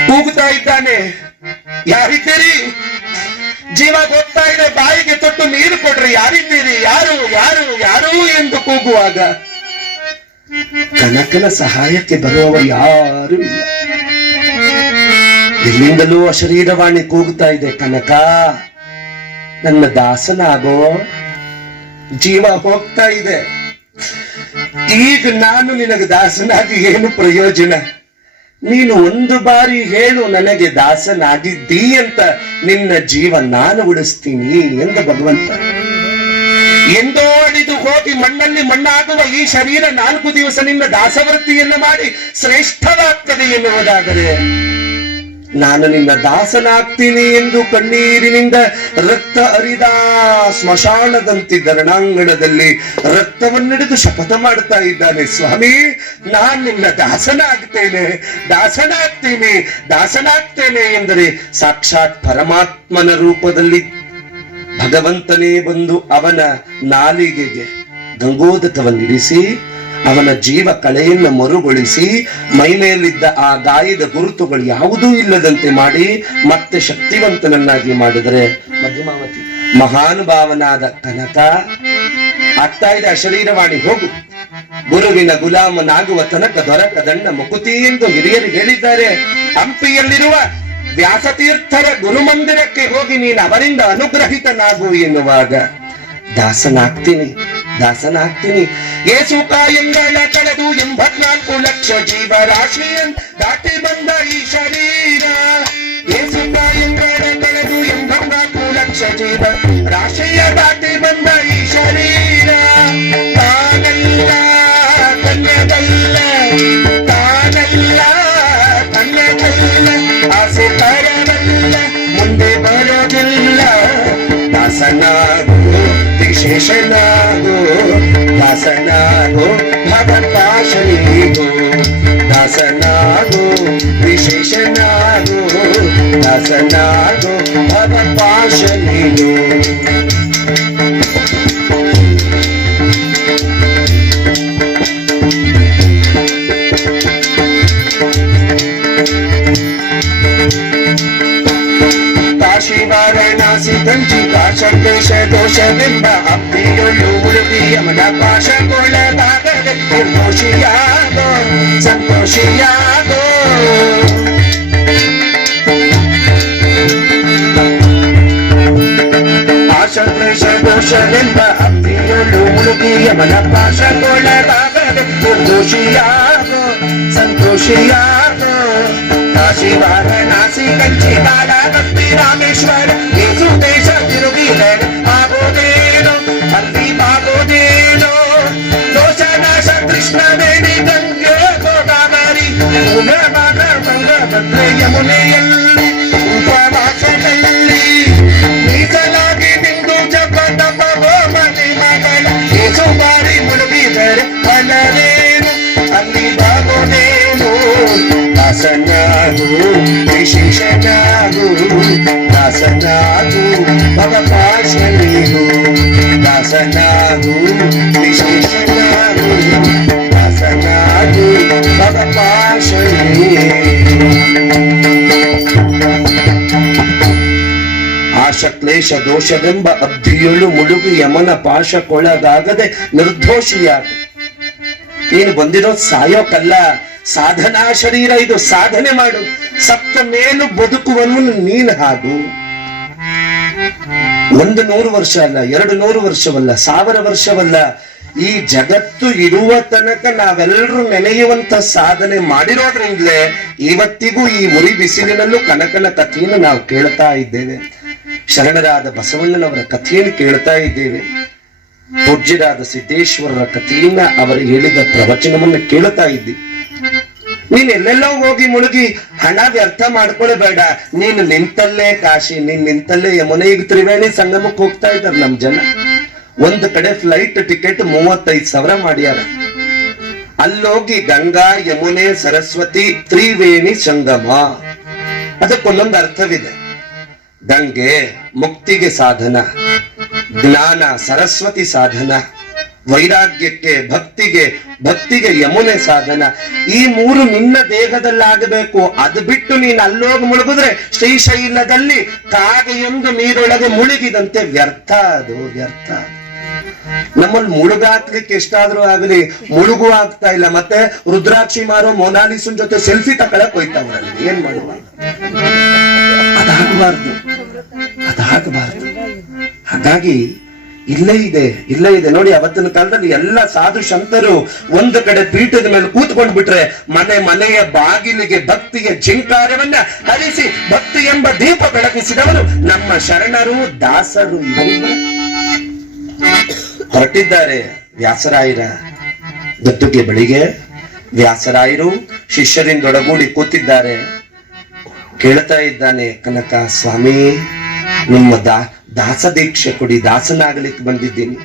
ಕೂಗುತ್ತಾ ಇದ್ದಾನೆ. ಯಾರಿದ್ದೀರಿ? ಜೀವ ಗೊತ್ತಾ ಇದೆ, ಬಾಯಿಗೆ ತೊಟ್ಟು ನೀರು ಕೊಡ್ರಿ. ಯಾರಿದ್ದೀರಿ? ಯಾರು ಯಾರು ಯಾರು ಎಂದು ಕೂಗುವಾಗ ಕನಕನ ಸಹಾಯಕ್ಕೆ ಬರುವವ ಯಾರು ಇಲ್ಲ. ಇಲ್ಲಿಂದಲೂ ಅಶರೀರವಾಣಿ ಕೂಗ್ತಾ ಇದೆ, ಕನಕ. ನನ್ನ ದಾಸನಾಗೋ ಜೀವ ಹೋಗ್ತಾ ಇದೆ. ಈಗ ನಾನು ನಿನಗೆ ದಾಸನಾಗಿ ಏನು ಪ್ರಯೋಜನ? ನೀನು ಒಂದು ಬಾರಿ ಹೇಳು ನನಗೆ ದಾಸನಾಗಿದ್ದೀ ಅಂತ ನಿನ್ನ ಜೀವ ನಾನು ಉಳಿಸ್ತೀನಿ ಎಂದ ಭಗವಂತ. ಎಂದೋಡಿದು ಹೋಗಿ ಮಣ್ಣಲ್ಲಿ ಮಣ್ಣಾಗುವ ಈ ಶರೀರ ನಾಲ್ಕು ದಿವಸ ನಿನ್ನ ದಾಸವೃತ್ತಿಯನ್ನು ಮಾಡಿ ಶ್ರೇಷ್ಠವಾಗ್ತದೆ ಎನ್ನುವುದಾದರೆ ನಾನು ನಿನ್ನ ದಾಸನಾಗ್ತೀನಿ ಎಂದು ಕಣ್ಣೀರಿನಿಂದ ರಕ್ತ ಅರಿದ ಸ್ಮಶಾನದಂತಿದ್ದ ರಣಾಂಗಣದಲ್ಲಿ ರಕ್ತವನ್ನಿಡಿದು ಶಪಥ ಮಾಡ್ತಾ ಇದ್ದಾನೆ. ಸ್ವಾಮಿ, ನಾನು ನಿನ್ನ ದಾಸನಾಗ್ತೇನೆ ದಾಸನಾಗ್ತೇನೆ ದಾಸನಾಗ್ತೇನೆ ಎಂದರೆ ಸಾಕ್ಷಾತ್ ಪರಮಾತ್ಮನ ರೂಪದಲ್ಲಿ ಭಗವಂತನೇ ಬಂದು ಅವನ ನಾಲಿಗೆಗೆ ಗಂಗೋದಕವನ್ನಿರಿಸಿ ಅವನ ಜೀವ ಕಳೆಯನ್ನು ಮರುಗೊಳಿಸಿ ಮೈಮೇಲಿದ್ದ ಆ ಗಾಯದ ಗುರುತುಗಳು ಯಾವುದೂ ಇಲ್ಲದಂತೆ ಮಾಡಿ ಮತ್ತೆ ಶಕ್ತಿವಂತನನ್ನಾಗಿ ಮಾಡಿದರೆ. ಮಧ್ಯಮಾವತಿ. ಮಹಾನುಭಾವನಾದ ಕನಕ ಆಗ್ತಾ ಇದೆ ಅಶರೀರವಾಣಿ ಹೋಗು. ಗುರುವಿನ ಗುಲಾಮನಾಗುವ ತನಕ ದೊರಕದಣ್ಣ ಮುಕುತಿ ಎಂದು ಹಿರಿಯರು ಹೇಳಿದ್ದಾರೆ. ಹಂಪಿಯಲ್ಲಿರುವ ವ್ಯಾಸತೀರ್ಥರ ಗುರುಮಂದಿರಕ್ಕೆ ಹೋಗಿ ನೀನು ಅವರಿಂದ ಅನುಗ್ರಹಿತನಾಗು ಎನ್ನುವಾಗ ದಾಸನಾಗ್ತೀನಿ. ದಾಸನಾಗ್ತೀನಿ ಏಸು ಕಾಯಂಗಳ ಕಳೆದು ಎಂಬತ್ನಾಲ್ಕು ಲಕ್ಷ ಜೀವರಾಶಿಯನ್ ದಾಟಿ ಬಂದ ಈ ಶರೀರ ಏಸು ಕಾಯಂಗಳ ಕಳೆದು ಎಂಬತ್ನಾಲ್ಕು ಲಕ್ಷ ಜೀವ ರಾಶಿಯ ದಾಟಿ ಬಂದ ಈ ಶರೀರ ವಿಶೇಷನಾಗೋ ದಾಸನಾಗೋ ಭಗಪಾಶನಿಗೋ ದಾಸನಾಗೋ ವಿಶೇಷನಾಗೋ ದಾಸನಾಗೋ ಭಗಪಾಶನಿಗೋ शतोषबिम्ब अम्बीडुलूलपीयमलपाशकुलतागर्गोषियादो सन्तोषियादो शतोषबिम्ब अम्बीडुलूलपीयमलपाशकुलतागर्गोषियादो सन्तोषियादो కాశీవార నాసి కంచి కాళాభక్తి రామేశ్వర యేసు దేశ తిరుగిల పాగోదేనో తల్లి పాగోదేనో దోష నాశ కృష్ణ వేణి గంగే గోదావరి పూర్ణ భాగ మంగళ యమునేయల్లి ಮಲರೇ ಗುರುನಾಗು ಶಿಕ್ಷಕನಾಗು ದಾಸನಾಗು ಅವಕಾಶವಿರು ದಾಸನಾಗು ಶಿಕ್ಷಕನಾಗು ದಾಸನಾಗು ಆಶಕ್ಲೇಶ ದೋಷವೆಂಬ ಅಬ್ಧಿಯೊಳು ಮುಳುಗಿ ಯಮನ ಪಾಶಕ್ಕೊಳಗಾಗದೆ ನಿರ್ದೋಷಿಯಾಗು. ನೀನು ಬಂದಿರೋ ಸಾಯೋಕಲ್ಲ ಸಾಧನಾ ಶರೀರ ಇದು ಸಾಧನೆ ಮಾಡು. ಸತ್ತ ಮೇಲು ಬದುಕುವನ್ನು ನೀನು ಹಾಗು. ಒಂದು ನೂರು ವರ್ಷ ಅಲ್ಲ, ಎರಡು ನೂರು ವರ್ಷವಲ್ಲ, ಸಾವಿರ ವರ್ಷವಲ್ಲ. ಈ ಜಗತ್ತು ಇರುವ ತನಕ ನಾವೆಲ್ಲರೂ ನೆನೆಯುವಂತ ಸಾಧನೆ ಮಾಡಿರೋದ್ರಿಂದಲೇ ಇವತ್ತಿಗೂ ಈ ಉರಿ ಬಿಸಿಲಿನಲ್ಲೂ ಕನಕನ ಕಥೆಯನ್ನು ನಾವು ಕೇಳ್ತಾ ಇದ್ದೇವೆ. ಶರಣರಾದ ಬಸವಣ್ಣನವರ ಕಥೆಯನ್ನು ಕೇಳ್ತಾ ಇದ್ದೇವೆ. ಪೂಜ್ಯರಾದ ಸಿದ್ದೇಶ್ವರರ ಕಥೆಯನ್ನ ಅವರು ಹೇಳಿದ ಪ್ರವಚನವನ್ನು ಕೇಳ್ತಾ ಇದ್ದಿ ನೀನ್ ಎಲ್ಲೆಲ್ಲೋ ಹೋಗಿ ಮುಳುಗಿ ಹಣ ವ್ಯರ್ಥ ಮಾಡ್ಕೊಳ್ಬೇಡ. ನೀನು ನಿಂತಲ್ಲೇ ಕಾಶಿ, ನೀನ್ ನಿಂತಲ್ಲೇ ಯಮುನೆ. ಈಗ ತ್ರಿವೇಣಿ ಸಂಗಮಕ್ಕೆ ಹೋಗ್ತಾ ಇದ್ದಾರೆ ನಮ್ ಜನ. ಒಂದ್ ಕಡೆ ಫ್ಲೈಟ್ ಟಿಕೆಟ್ ಮೂವತ್ತೈದು ಸಾವಿರ ಮಾಡ್ಯಾರ. ಅಲ್ಲೋಗಿ ಗಂಗಾ, ಯಮುನೆ, ಸರಸ್ವತಿ, ತ್ರಿವೇಣಿ ಸಂಗಮ. ಅದಕ್ಕೊಂದೊಂದು ಅರ್ಥವಿದೆ. ಗಂಗೆ ಮುಕ್ತಿಗೆ ಸಾಧನ, ಜ್ಞಾನ, ಸರಸ್ವತಿ ಸಾಧನ. ವೈರಾಗ್ಯಕ್ಕೆ, ಭಕ್ತಿಗೆ ಭಕ್ತಿಗೆ ಯಮುನೆ ಸಾಧನ. ಈ ಮೂರು ನಿನ್ನ ದೇಹದಲ್ಲಾಗಬೇಕು. ಅದು ಬಿಟ್ಟು ನೀನು ಅಲ್ಲೋಗಿ ಮುಳುಗಿದ್ರೆ ಶ್ರೀಶೈಲದಲ್ಲಿ ಕಾಗೆಯೊಂದು ನೀರೊಳಗೆ ಮುಳುಗಿದಂತೆ ವ್ಯರ್ಥ ಅದು, ವ್ಯರ್ಥ ನಮ್ಮಲ್ಲಿ ಮುಳುಗಾಕ್ಲಿಕ್ಕೆ ಎಷ್ಟಾದ್ರೂ ಆಗಲಿ, ಮುಳುಗು ಆಗ್ತಾ ಇಲ್ಲ. ಮತ್ತೆ ರುದ್ರಾಕ್ಷಿ ಮಾರೋ ಮೊನಾಲಿಸನ್ ಜೊತೆ ಸೆಲ್ಫಿ ತಕೊಳಕ್ ಹೋಯ್ತಾವ್ರಲ್ಲಿ. ಏನ್ ಮಾಡುವ? ಅದಾಗಬಾರ್ದು. ಅದಾಗಬಾರ್ದು. ಹಾಗಾಗಿ ಇಲ್ಲೇ ಇದೆ ಇಲ್ಲೇ ಇದೆ. ನೋಡಿ, ಅವತ್ತಿನ ಕಾಲದಲ್ಲಿ ಎಲ್ಲ ಸಾಧು ಸಂತರು ಒಂದು ಕಡೆ ಪೀಠದ ಮೇಲೆ ಕೂತ್ಕೊಂಡು ಬಿಟ್ರೆ ಮನೆ ಮನೆಯ ಬಾಗಿಲಿಗೆ ಭಕ್ತಿಯ ಜಿಂಕಾರವನ್ನ ಹರಿಸಿ ಭಕ್ತಿ ಎಂಬ ದೀಪ ಬೆಳಗಿಸಿದವರು ನಮ್ಮ ಶರಣರು, ದಾಸರು. ಹೊರಟಿದ್ದಾರೆ ವ್ಯಾಸರಾಯರ ದತ್ತುಗೆ ಬಳಿಗೆ. ವ್ಯಾಸರಾಯರು ಶಿಷ್ಯರಿಂದೊಡಗೂಡಿ ಕೂತಿದ್ದಾರೆ. ಕೇಳ್ತಾ ಇದ್ದಾನೆ, ಕನಕ ಸ್ವಾಮಿ, ನಿಮ್ಮ ದಾ ದಾಸ ದೀಕ್ಷೆ ಕೊಡಿ, ದಾಸನಾಗಲಿಕ್ಕೆ ಬಂದಿದ್ದೀನಿ.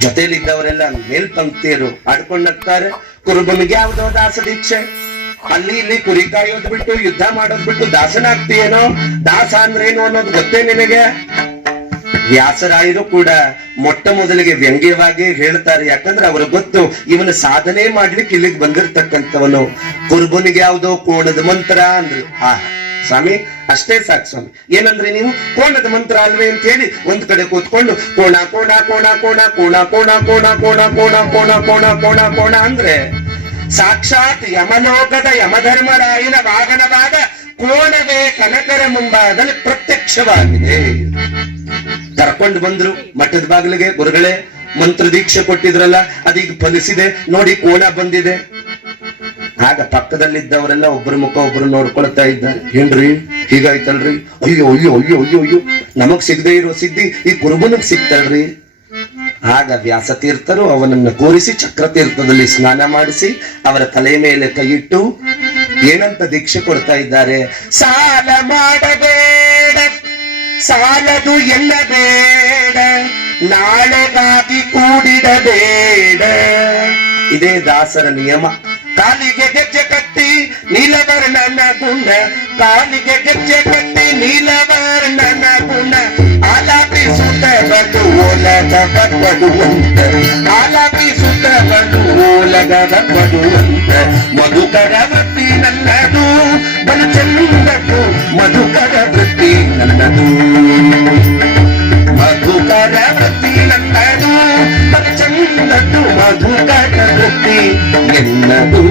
ಜೊತೆಲಿದ್ದವರೆಲ್ಲ ಮೇಲ್ಪಂಕ್ತಿಯರು ಆಡ್ಕೊಂಡಾಗ್ತಾರೆ ಕುರುಬನಿಗೆ ಯಾವ್ದೋ ದಾಸ ದೀಕ್ಷೆ. ಅಲ್ಲಿ ಇಲ್ಲಿ ಕುರಿ ಕಾಯೋದ್ ಬಿಟ್ಟು ಯುದ್ಧ ಮಾಡೋದ್ ಬಿಟ್ಟು ದಾಸನಾಗ್ತೀಯೇನೋ? ದಾಸ ಅಂದ್ರೇನು ಅನ್ನೋದು ಗೊತ್ತೇ ನಿನಗೆ? ವ್ಯಾಸರಾಯರು ಕೂಡ ಮೊಟ್ಟ ಮೊದಲಿಗೆ ವ್ಯಂಗ್ಯವಾಗಿ ಹೇಳ್ತಾರೆ. ಯಾಕಂದ್ರೆ ಅವ್ರ ಗೊತ್ತು, ಇವನು ಸಾಧನೆ ಮಾಡ್ಲಿಕ್ಕೆ ಇಲ್ಲಿಗೆ ಬಂದಿರ್ತಕ್ಕಂಥವನು. ಕುರುಬನಿಗೆ ಯಾವುದೋ ಕೋಣದ ಮಂತ್ರ ಅಂದ್ರು. ಆ ಸ್ವಾಮಿ ಅಷ್ಟೇ ಸಾಕು ಸ್ವಾಮಿ ಏನಂದ್ರೆ ನೀವು ಕೋಣದ ಮಂತ್ರ ಅಲ್ವೇ ಅಂತ ಹೇಳಿ ಒಂದ್ ಕಡೆ ಕೂತ್ಕೊಂಡು ಕೋಣ ಕೋಣ ಕೋಣ ಕೋಣ ಕೋಣ ಕೋಣ ಕೋಣ ಕೋಣ ಕೋಣ ಕೋಣ ಕೋಣ ಕೋಣ ಕೋಣ ಅಂದ್ರೆ ಸಾಕ್ಷಾತ್ ಯಮಲೋಕದ ಯಮಧರ್ಮರಾಯನ ವಾಹನವಾದ ಕೋಣವೇ ಕನಕರ ಮುಂಭಾಗದಲ್ಲಿ ಪ್ರತ್ಯಕ್ಷವಾಗಿದೆ ಕರ್ಕೊಂಡು ಬಂದ್ರು ಮಠದ ಬಾಗಿಲಿಗೆ ಗುರುಗಳೇ ಮಂತ್ರ ದೀಕ್ಷೆ ಕೊಟ್ಟಿದ್ರಲ್ಲ ಅದೀಗ ಫಲಿಸಿದೆ ನೋಡಿ ಕೋಣ ಬಂದಿದೆ ಆಗ ಪಕ್ಕದಲ್ಲಿದ್ದವರೆಲ್ಲ ಒಬ್ಬರ ಮುಖ ಒಬ್ಬರು ನೋಡ್ಕೊಳ್ತಾ ಇದ್ದಾರೆ. ಏನ್ರಿ? ಹೀಗಾಯ್ತಲ್ರಿ? ಅಯ್ಯೋ ಅಯ್ಯೋ ಅಯ್ಯೋ ಅಯ್ಯೋ ಅಯ್ಯೋ. ನಮಗ್ ಸಿಗದೆ ಇರೋ ಸಿದ್ಧಿ ಈ ಕುರುಬನಿಗೆ ಸಿಗ್ತಲ್ರಿ ಆಗ ವ್ಯಾಸತೀರ್ಥರು ಅವನನ್ನು ಕೂರಿಸಿ ಚಕ್ರತೀರ್ಥದಲ್ಲಿ ಸ್ನಾನ ಮಾಡಿಸಿ ಅವರ ತಲೆ ಮೇಲೆ ಕೈಯಿಟ್ಟು ಏನಂತ ದೀಕ್ಷೆ ಕೊಡ್ತಾ ಇದ್ದಾರೆ. ಸಾಲ ಮಾಡಬೇಡ, ಸಾಲದು ಎಲ್ಲ ಬೇಡ ನಾಳೆಗಾಗಿ ಕೂಡಿಡಬೇಡ. ಇದೇ ದಾಸರ ನಿಯಮ. ಕಾಲಿಗೆ ಗೆಜ್ಜೆ ಕಟ್ಟಿ ನೀಲವರ್ಣನ ಗುಣ ಕಾಲಿಗೆ ಗೆಜ್ಜೆ ಕಟ್ಟಿ ನೀಲವರ್ಣನ ಗುಣ ಆಲಾಪಿಸುತ್ತವನು ಓಲಗದ ಪಡುವಂತ ಆಲಾಪಿಸುತ್ತವನು ಓಲಗದ ಪಡುವಂತ ಮಧುಕರ ವೃತ್ತಿ ನನ್ನದು ಬಲು ಚಂದದ್ದು ಮಧುಕರ ವೃತ್ತಿ ನನ್ನದು ಮಧುಕರ ವೃತ್ತಿ ನನ್ನದು ಮಧು ಎನ್ನದು.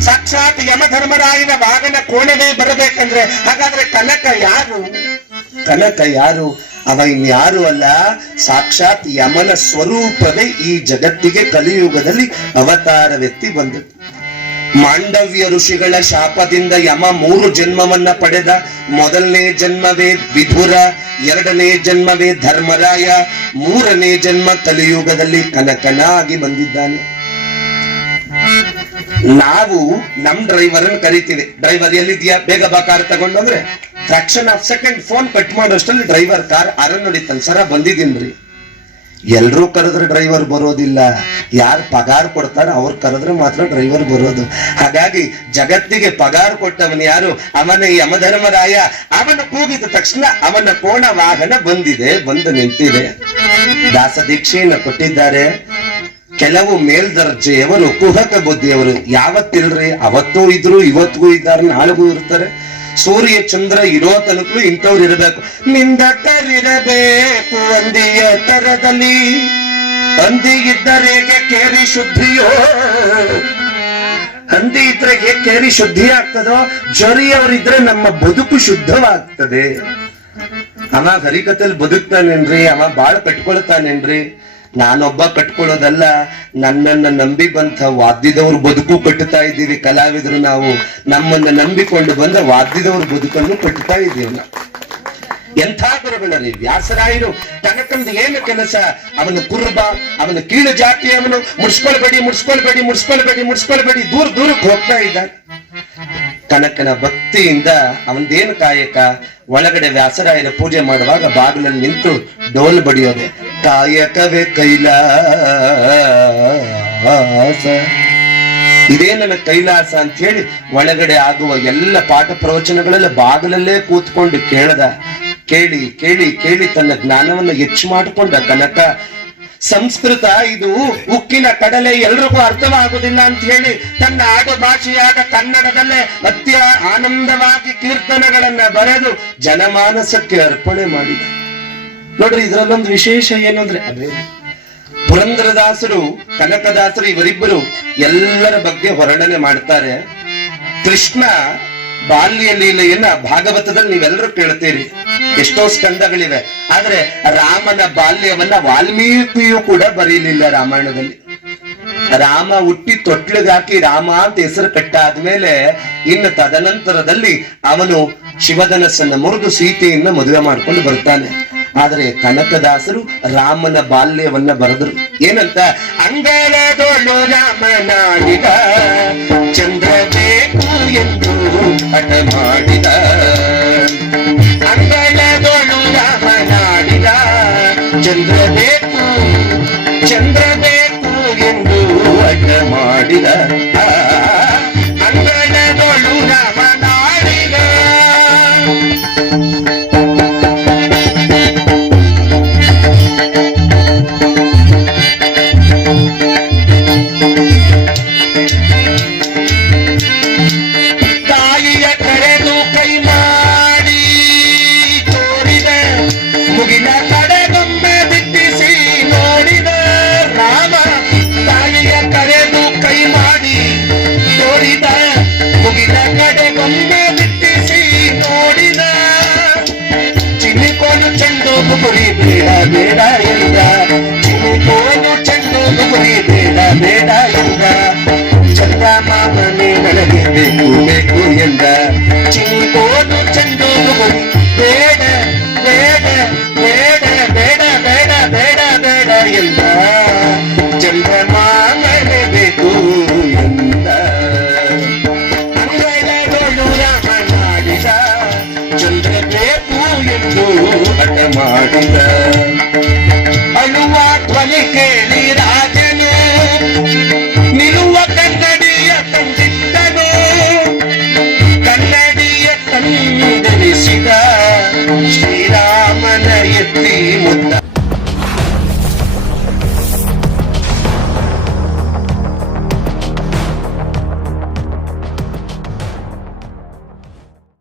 ಸಾಕ್ಷಾತ್ ಯಮಧರ್ಮರಾಯನ ವಾಗನ ಕೋಣೆಗೆ ಬರಬೇಕಂದ್ರೆ ಹಾಗಾದ್ರೆ ಕನಕ ಯಾರು? ಕನಕ ಯಾರು? ಅವ ಇನ್ಯಾರು ಅಲ್ಲ, ಸಾಕ್ಷಾತ್ ಯಮನ ಸ್ವರೂಪವೇ ಈ ಜಗತ್ತಿಗೆ ಕಲಿಯುಗದಲ್ಲಿ ಅವತಾರವೆತ್ತಿ ಬಂದದ್ದು. ಮಾಂಡವ್ಯ ಋಷಿಗಳ ಶಾಪದಿಂದ ಯಮ ಮೂರು ಜನ್ಮವನ್ನ ಪಡೆದ. ಮೊದಲನೇ ಜನ್ಮವೇ ವಿಧುರ, ಎರಡನೇ ಜನ್ಮವೇ ಧರ್ಮರಾಯ, ಮೂರನೇ ಜನ್ಮ ಕಲಿಯುಗದಲ್ಲಿ ಕನಕನಾಗಿ ಬಂದಿದ್ದಾನೆ. ನಾವು ನಮ್ ಡ್ರೈವರ್ ಕರಿತೀವಿ. ಡ್ರೈವರ್ ಎಲ್ಲಿದ್ಯಾ? ಬೇಗ ಬಾ ಕಾರ್ ತಗೊಂಡು ಅಂದ್ರೆ. Fraction of second phone cut ಮಾಡೋಷ್ಟರಲ್ಲಿ driver car ಅರನ್ ಹೊಡಿತಾನೆ ಸರ ಬಂದಿದ್ದೀನ್ರಿ. ಎಲ್ರೂ ಕರೆದ್ರೆ ಡ್ರೈವರ್ ಬರೋದಿಲ್ಲ. ಯಾರು ಪಗಾರ್ ಕೊಡ್ತಾರ ಅವ್ರು ಕರೆದ್ರೆ ಮಾತ್ರ ಡ್ರೈವರ್ ಬರೋದು. ಹಾಗಾಗಿ ಜಗತ್ತಿಗೆ ಪಗಾರ್ ಕೊಟ್ಟವನು ಯಾರು? ಅವನ ಯಮಧರ್ಮರಾಯ. ಅವನ ಕೂಗಿದ ತಕ್ಷಣ ಅವನ ಕೋಣ ವಾಹನ ಬಂದಿದೆ, ಬಂದು ನಿಂತಿದೆ. ದಾಸ ದೀಕ್ಷೆಯನ್ನು ಕೊಟ್ಟಿದ್ದಾರೆ. ಕೆಲವು ಮೇಲ್ದರ್ಜೆಯವರು, ಕುಹಕ ಬುದ್ಧಿಯವರು, ಯಾವತ್ತಿಲ್ರಿ? ಅವತ್ತೂ ಇದ್ರು, ಇವತ್ತಿಗೂ ಇದ್ದಾರೆ, ನಾಳೆಗೂ ಇರ್ತಾರೆ. ಸೂರ್ಯ ಚಂದ್ರ ಇರೋ ತನಕೂ ಇಂಥವ್ರು ಇರಬೇಕು. ನಿಂದಟರಿರಬೇಕು ಅಂದಿಯ ತರದಲ್ಲಿ. ಹಂದಿ ಇದ್ದರೆ ಕೇರಿ ಶುದ್ಧಿಯೋ? ಹಂದಿ ಇದ್ರೆ ಕೇರಿ ಶುದ್ಧಿ ಆಗ್ತದೋ? ಜೊರಿಯವರಿದ್ರೆ ನಮ್ಮ ಬದುಕು ಶುದ್ಧವಾಗ್ತದೆ. ಅವ ಹರಿಕತೆಯಲ್ಲಿ ಬದುಕ್ತಾನೇನ್ರಿ? ಅವ ಬಾಳ್ ಕಟ್ಕೊಳ್ತಾನೇನ್ರಿ ನಾನೊಬ್ಬ ಕಟ್ಕೊಳ್ಳೋದಲ್ಲ, ನನ್ನನ್ನ ನಂಬಿ ಬಂತ ವಾದ್ಯದವ್ರ ಬದುಕು ಕಟ್ಟುತ್ತಾ ಇದ್ದೀವಿ ಕಲಾವಿದರು ನಾವು. ನಮ್ಮನ್ನ ನಂಬಿಕೊಂಡು ಬಂದ ವಾದ್ಯದವ್ರ ಬದುಕನ್ನು ಕಟ್ಟುತ್ತಾ ಇದ್ದೀವಿ ಎಂಥ ಗುರುಗಳಲ್ಲಿ ವ್ಯಾಸರಾಯರು, ತನಕಂದು ಏನು ಕೆಲಸ? ಅವನು ಕುರುಬ, ಅವನು ಕೀಳು ಜಾತಿಯವನು ಮುಡ್ಸ್ಕೊಳ್ಬೇಡಿ ಮುಡ್ಸ್ಕೊಳ್ಬೇಡಿ ಮುಡ್ಸ್ಕೊಳ್ಬೇಡಿ ಮುಡ್ಸ್ಕೊಳ್ಬೇಡಿ, ದೂರ ದೂರಕ್ಕೆ ಹೋಗ್ತಾ ಇದ್ದ ಕನಕನ ಭಕ್ತಿಯಿಂದ ಅವನದೇನು ಕಾಯಕ? ಒಳಗಡೆ ವ್ಯಾಸರಾಯನ ಪೂಜೆ ಮಾಡುವಾಗ ಬಾಗಿಲಲ್ಲಿ ನಿಂತು ಡೋಲ್ ಬಡಿಯೋದೆ. ಕಾಯಕವೇ ಕೈಲಾಸ. ಇದೇ ನನ್ನ ಕೈಲಾಸ ಅಂತ ಹೇಳಿ ಒಳಗಡೆ ಆಗುವ ಎಲ್ಲ ಪಾಠ ಪ್ರವಚನಗಳೆಲ್ಲ ಬಾಗಿಲಲ್ಲೇ ಕೂತ್ಕೊಂಡು ಕೇಳದ. ಕೇಳಿ ಕೇಳಿ ಕೇಳಿ ತನ್ನ ಜ್ಞಾನವನ್ನು ಹೆಚ್ಚು ಮಾಡಿಕೊಂಡ ಕನಕ. ಸಂಸ್ಕೃತ ಇದು ಉಕ್ಕಿನ ಕಡಲೆ ಎಲ್ರಿಗೂ ಅರ್ಥವಾಗುವುದಿಲ್ಲ ಅಂತ ಹೇಳಿ ತನ್ನ ಆಡು ಭಾಷೆಯಾದ ಕನ್ನಡದಲ್ಲೇ ಅತ್ಯ ಆನಂದವಾಗಿ ಕೀರ್ತನಗಳನ್ನ ಬರೆದು ಜನಮಾನಸಕ್ಕೆ ಅರ್ಪಣೆ ಮಾಡಿದ. ನೋಡ್ರಿ, ಇದ್ರಲ್ಲೊಂದು ವಿಶೇಷ ಏನಂದ್ರೆ, ಪುರಂದರದಾಸರು, ಕನಕದಾಸರು ಇವರಿಬ್ಬರು ಎಲ್ಲರ ಬಗ್ಗೆ ವರ್ಣನೆ ಮಾಡ್ತಾರೆ. ಕೃಷ್ಣ ಬಾಲ್ಯ ಲೀಲೆಯನ್ನ ಭಾಗವತದಲ್ಲಿ ನೀವೆಲ್ಲರೂ ಕೇಳ್ತೀರಿ. ಎಷ್ಟೋ ಸ್ಕಂದಗಳಿವೆ. ಆದ್ರೆ ರಾಮನ ಬಾಲ್ಯವನ್ನ ವಾಲ್ಮೀಕಿಯು ಕೂಡ ಬರೀಲಿಲ್ಲ ರಾಮಾಯಣದಲ್ಲಿ. ರಾಮ ಹುಟ್ಟಿ ತೊಟ್ಲಿಗಾಕಿ ರಾಮ ಅಂತ ಹೆಸರು ಕಟ್ಟಾದ್ಮೇಲೆ ಇನ್ನು ತದನಂತರದಲ್ಲಿ ಅವನು ಶಿವಧನಸ್ಸನ್ನ ಮುರಿದು ಸೀತೆಯನ್ನ ಮದುವೆ ಮಾಡ್ಕೊಂಡು ಬರ್ತಾನೆ. ಆದರೆ ಕನಕದಾಸರು ರಾಮನ ಬಾಲ್ಯವನ್ನ ಬರೆದರು. ಏನಂತ? ಅಂಗಳದೊಳು ರಾಮನಾಡಿದ ಚಂದ್ರ ಬೇಕು ಎಂದು ಹಠ ಮಾಡಿದ. ಅಂಗಳದೊಳು ರಾಮನಾಡಿದ ಚಂದ್ರ ಬೇಕು ಚಂದ್ರ ಮಾಡಿದ ಬೇಡ ಬೇಡ ಎಂದ ಚಂದ ಮಾಮನೆ ನನಗೆ ಬೇಕು ಬೇಕು ಎಂದ ಚಿನ್ನಿಕೋಲು